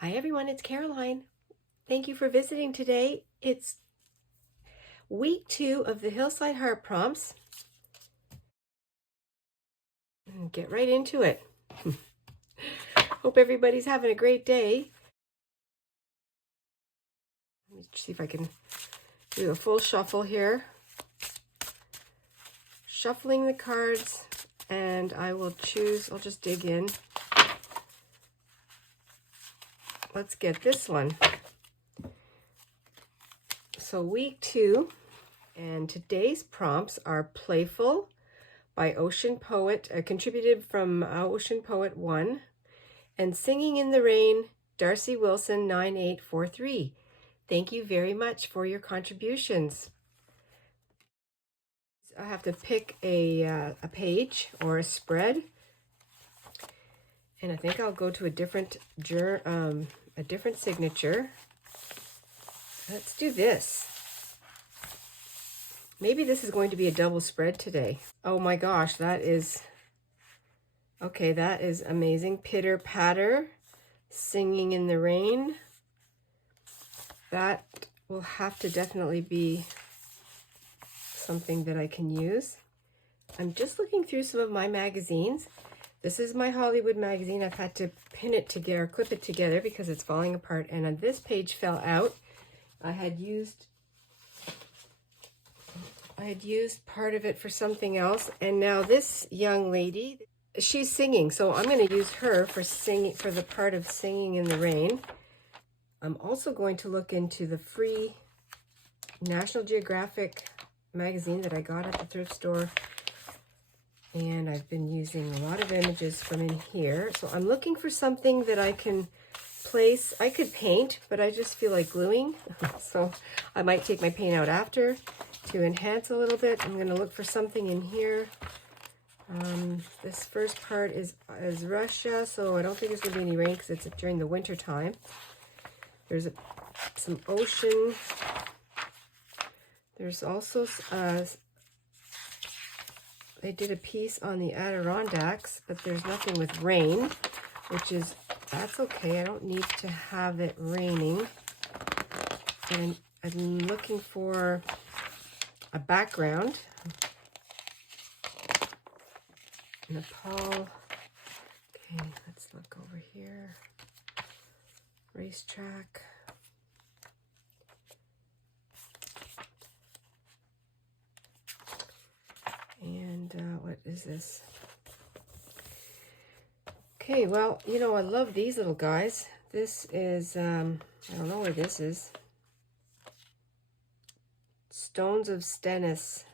Hi everyone, it's Caroline. Thank you for visiting today. It's week 2 of the Hillside Heart Prompts. Get right into it. Hope everybody's having a great day. Let me see if I can do a full shuffle here. Shuffling the cards, and I'll just dig in. Let's get this one. So week 2, and today's prompts are Playful by Ocean Poet, contributed from Ocean Poet 1, and Singing in the Rain, Darcy Wilson 9843. Thank you very much for your contributions. I have to pick a page or a spread, and I think I'll go to a different signature. Let's do this. Maybe this is going to be a double spread today. Oh my gosh, that is amazing. Pitter patter, Singing in the Rain. That will have to definitely be something that I can use. I'm just looking through some of my magazines. This is my Hollywood magazine. I've had to pin it together, clip it together because it's falling apart, and this page fell out. I had used part of it for something else, and now this young lady, she's singing, so I'm going to use her for the part of Singing in the Rain. I'm also going to look into the free National Geographic magazine that I got at the thrift store, and I've been using a lot of images from in here. So I'm looking for something that I can place. I could paint, but I just feel like gluing, so I might take my paint out after to enhance a little bit. I'm going to look for something in here. This first part is Russia, so I don't think there's going to be any rain because it's during the winter time. There's some ocean. There's also they did a piece on the Adirondacks, but there's nothing with rain, that's okay. I don't need to have it raining. And I'm looking for a background. Nepal. Okay, let's look over here. Racetrack. And what is this? Okay, well, you know, I love these little guys. This is, I don't know where this is. Stones of Stennis.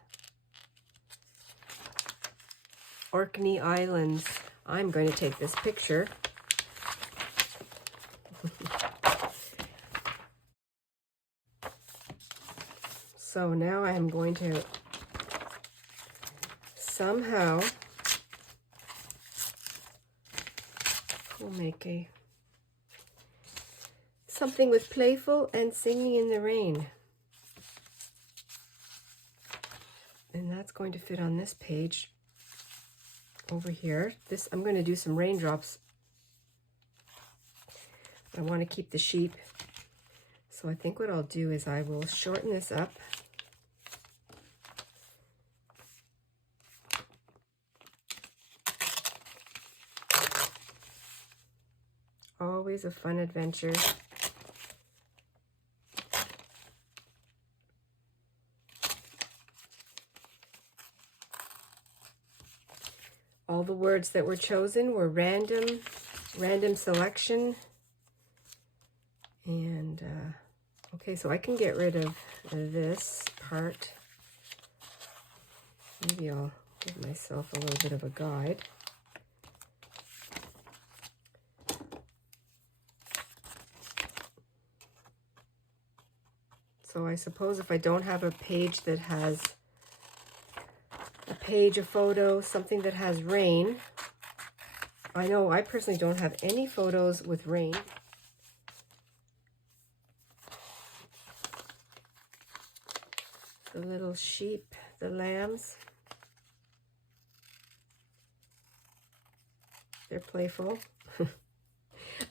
Orkney Islands. I'm going to take this picture. So now I am going to somehow make something with Playful and Singing in the Rain. And that's going to fit on this page over here. I'm going to do some raindrops. I want to keep the sheep. So I think what I'll do is I will shorten this up. Always a fun adventure. All the words that were chosen were random selection. And, okay, so I can get rid of this part. Maybe I'll give myself a little bit of a guide. So I suppose if I don't have a page that has a photo, something that has rain. I know I personally don't have any photos with rain. The little sheep, the lambs. They're playful. I'm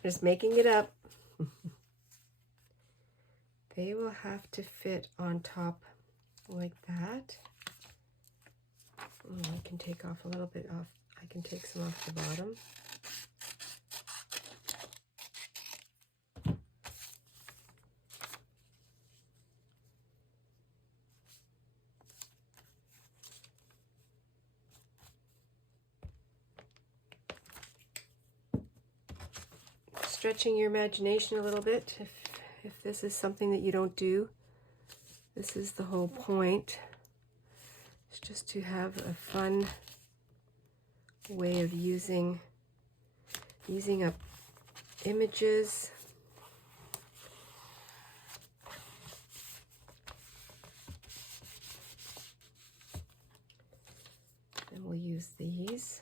just making it up. They will have to fit on top like that. I can take off a little bit off. I can take some off the bottom. Stretching your imagination a little bit. If this is something that you don't do, this is the whole point. It's just to have a fun way of using up images. And we'll use these.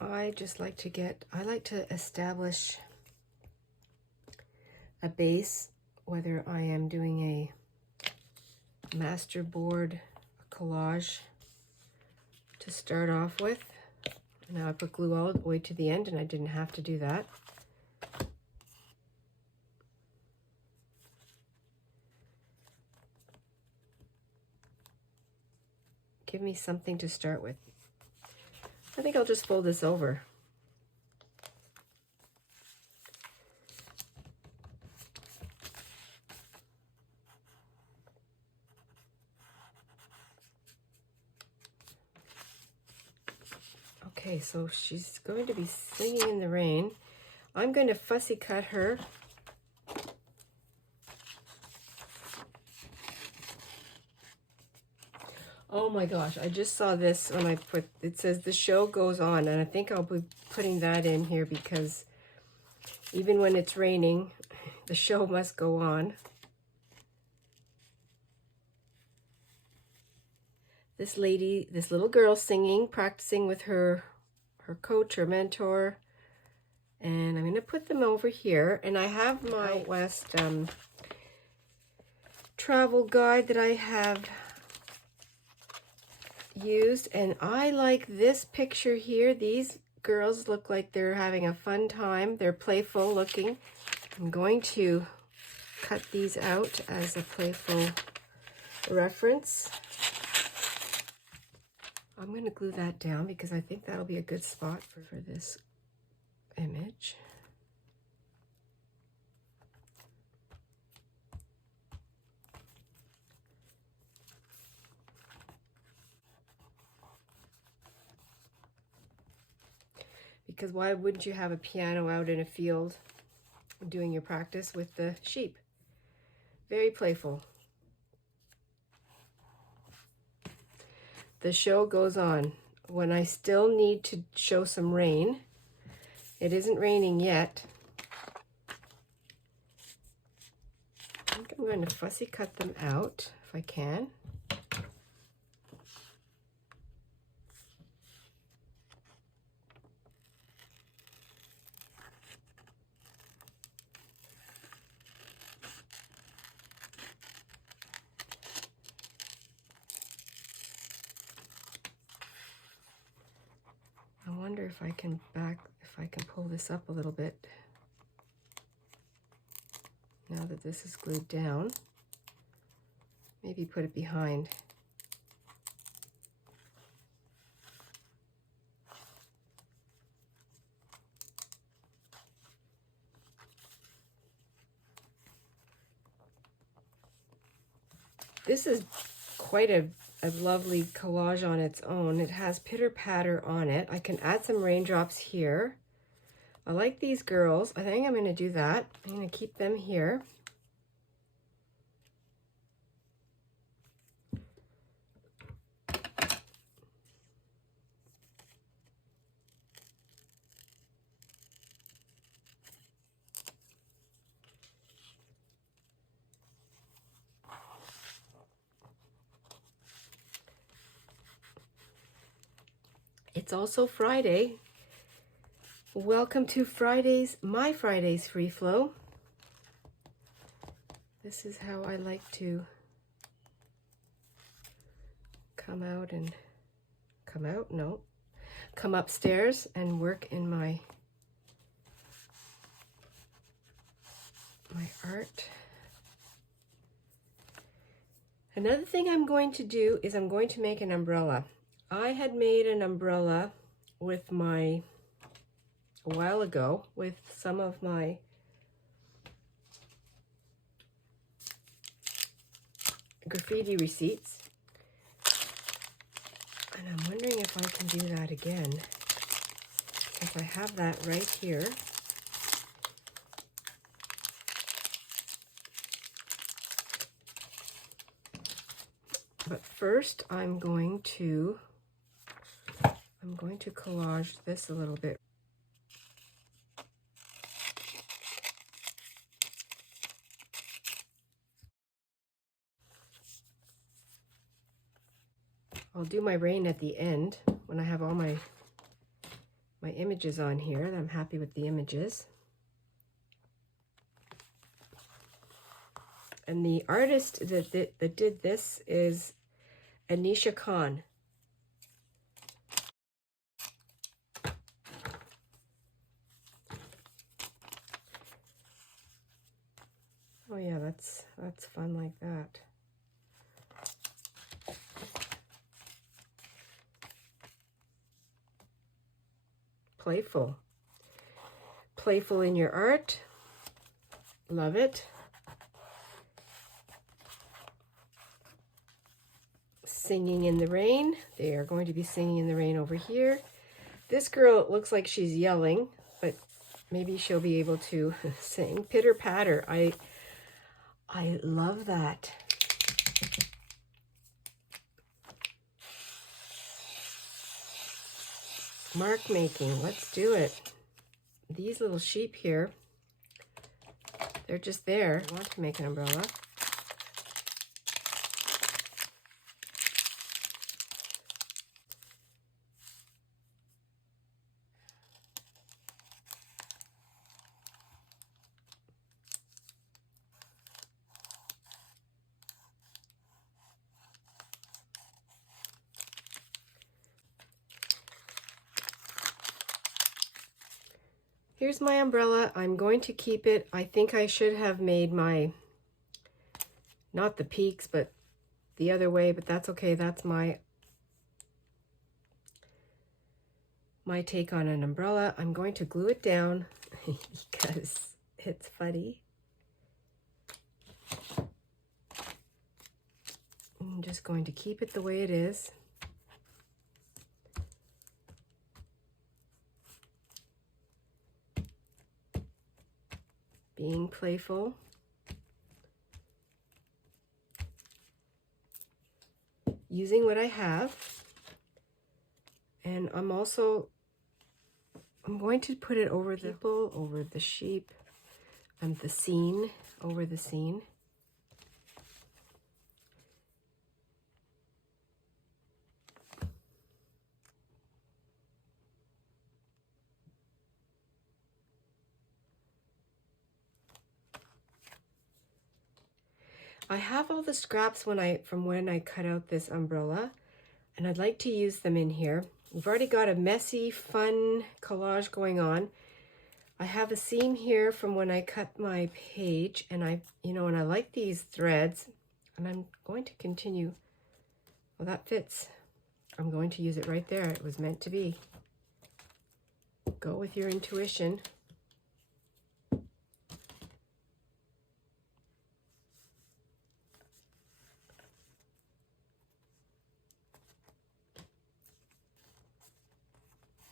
I like to establish a base, whether I am doing a master board, a collage to start off with. Now I put glue all the way to the end, and I didn't have to do that. Give me something to start with. I think I'll just fold this over. Okay, so she's going to be singing in the rain. I'm going to fussy cut her. Oh my gosh, I just saw this when I put, it says the show goes on, and I think I'll be putting that in here because even when it's raining, the show must go on. This lady, this little girl singing, practicing with her coach or mentor, and I'm going to put them over here, and I have my West travel guide that I have used, and I like this picture here. These girls look like they're having a fun time. They're playful looking. I'm going to cut these out as a playful reference. I'm going to glue that down because I think that'll be a good spot for this image. Because why wouldn't you have a piano out in a field doing your practice with the sheep? Very playful. The show goes on. When I still need to show some rain, it isn't raining yet. I think I'm going to fussy cut them out if I can. I wonder if I can pull this up a little bit now that this is glued down. Maybe put it behind. This is quite a lovely collage on its own. It has pitter patter on it. I can add some raindrops here. I like these girls. I think I'm going to do that. I'm going to keep them here. It's also Friday. Welcome to my Fridays free flow. This is how I like to come upstairs and work in my my art. Another thing I'm going to do is I'm going to make an umbrella. I had made an umbrella with a while ago with some of my graffiti receipts. And I'm wondering if I can do that again. If I have that right here. But first I'm going to collage this a little bit. I'll do my rain at the end when I have all my images on here. I'm happy with the images. And the artist that did this is Anisha Khan. Oh yeah, that's fun like that. Playful. Playful in your art. Love it. Singing in the rain. They are going to be singing in the rain over here. This girl looks like she's yelling, but maybe she'll be able to sing. Pitter patter. I love that. Mark making. Let's do it. These little sheep here, they're just there. I want to make an umbrella. Here's my umbrella. I'm going to keep it. I think I should have made not the peaks, but the other way, but that's okay. That's my take on an umbrella. I'm going to glue it down because it's funny. I'm just going to keep it the way it is. Being playful. Using what I have. And I'm going to put it over the people, over the sheep, and the scene, over the scene. I have all the scraps from when I cut out this umbrella, and I'd like to use them in here. We've already got a messy, fun collage going on. I have a seam here from when I cut my page, and I like these threads, and I'm going to continue. Well, that fits. I'm going to use it right there. It was meant to be. Go with your intuition.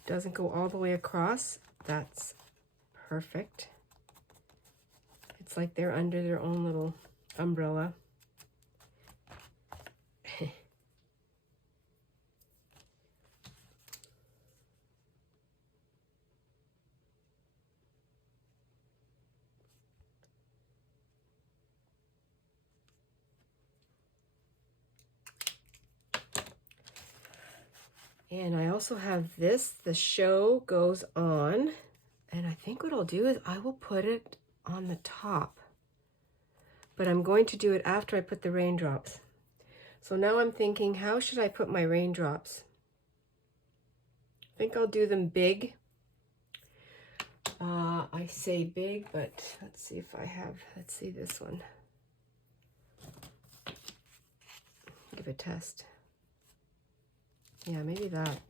Doesn't go all the way across. That's perfect. It's like they're under their own little umbrella. And I also have this, the show goes on. And I think what I'll do is I will put it on the top. But I'm going to do it after I put the raindrops. So now I'm thinking, how should I put my raindrops? I think I'll do them big. I say big, but let's see if I have, let's see this one. Give a test. Yeah, maybe that.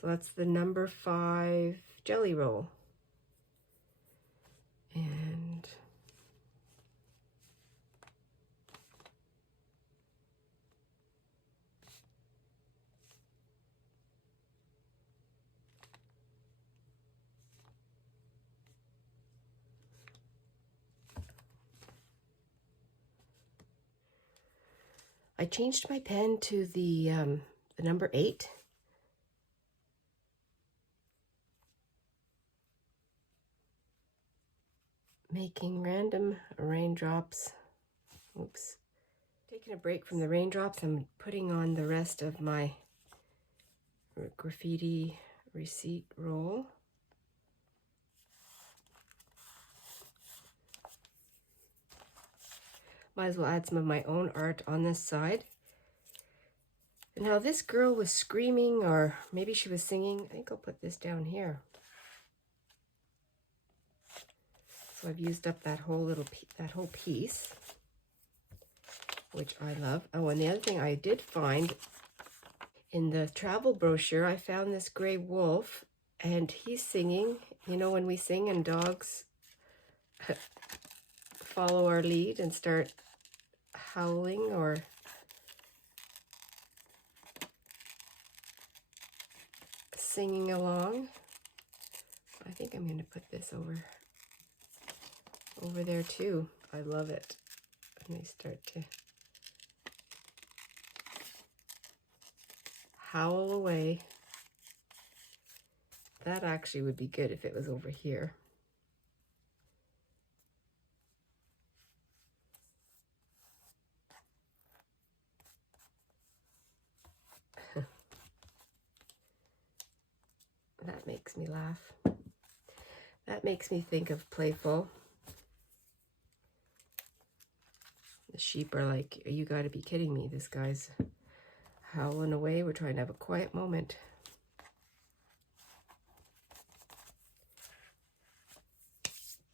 So that's the number 5 jelly roll. And I changed my pen to the number 8. Making random raindrops. Oops. Taking a break from the raindrops, I'm putting on the rest of my graffiti receipt roll. Might as well add some of my own art on this side. And now this girl was screaming, or maybe she was singing. I think I'll put this down here. So I've used up that whole piece, which I love. Oh, and the other thing I did find in the travel brochure, I found this gray wolf, and he's singing. You know, when we sing and dogs follow our lead and start howling or singing along. I think I'm going to put this over there too. I love it. And they start to howl away. That actually would be good if it was over here. That makes me laugh. That makes me think of Playful. The sheep are like, you gotta be kidding me. This guy's howling away. We're trying to have a quiet moment.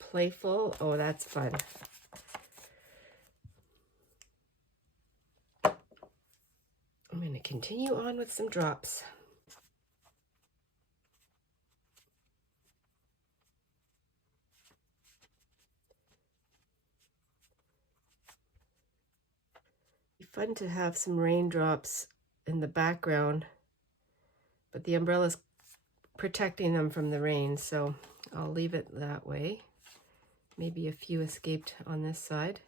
Playful. Oh, that's fun. I'm going to continue on with some drops. It'd be fun to have some raindrops in the background, but the umbrella's protecting them from the rain, so I'll leave it that way. Maybe a few escaped on this side.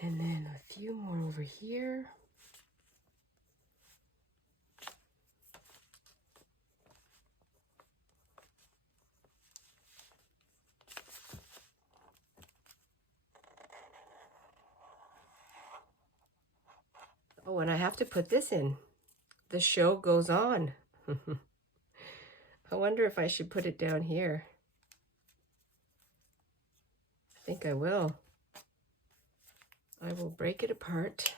And then a few more over here. Oh, and I have to put this in. The show goes on. I wonder if I should put it down here. I think I will. I will break it apart.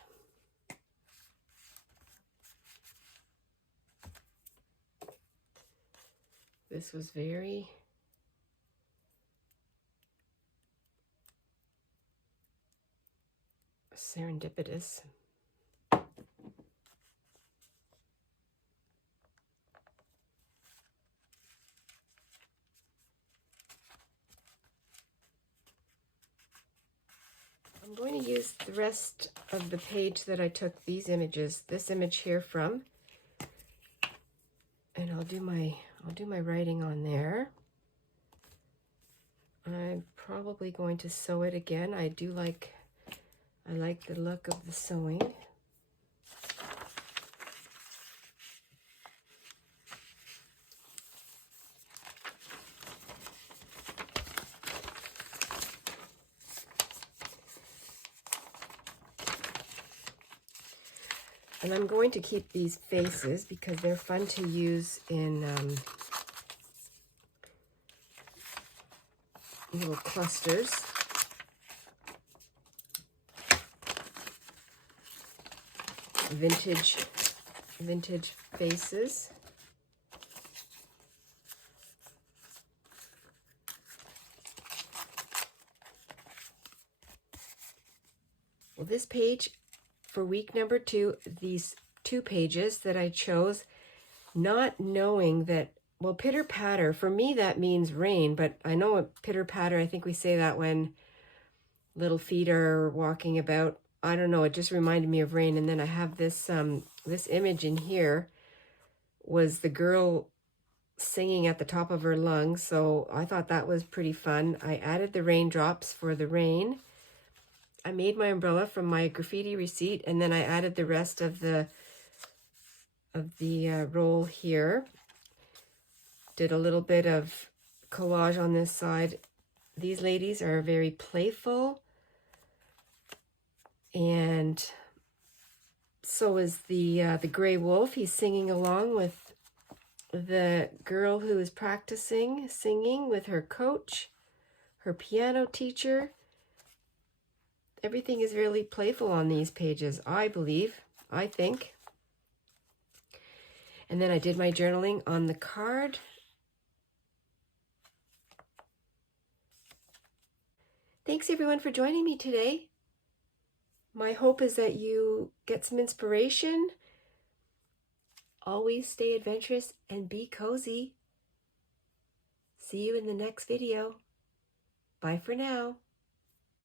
This was very serendipitous. I'm going to use the rest of the page that I took these images, this image here from, and I'll do my writing on there. I'm probably going to sew it again. I like the look of the sewing. And I'm going to keep these faces because they're fun to use in little clusters. vintage faces. Well, this page for week number 2, these 2 pages that I chose, not knowing that, well, pitter patter, for me that means rain, but I know a pitter patter, I think we say that when little feet are walking about. I don't know, it just reminded me of rain. And then I have this this image in here was the girl singing at the top of her lungs, so I thought that was pretty fun. I added the raindrops for the rain. I made my umbrella from my graffiti receipt, and then I added the rest of the roll here. Did a little bit of collage on this side. These ladies are very playful, and so is the gray wolf. He's singing along with the girl who is practicing singing with her coach, her piano teacher. Everything is really playful on these pages, I believe, I think. And then I did my journaling on the card. Thanks everyone for joining me today. My hope is that you get some inspiration. Always stay adventurous and be cozy. See you in the next video. Bye for now.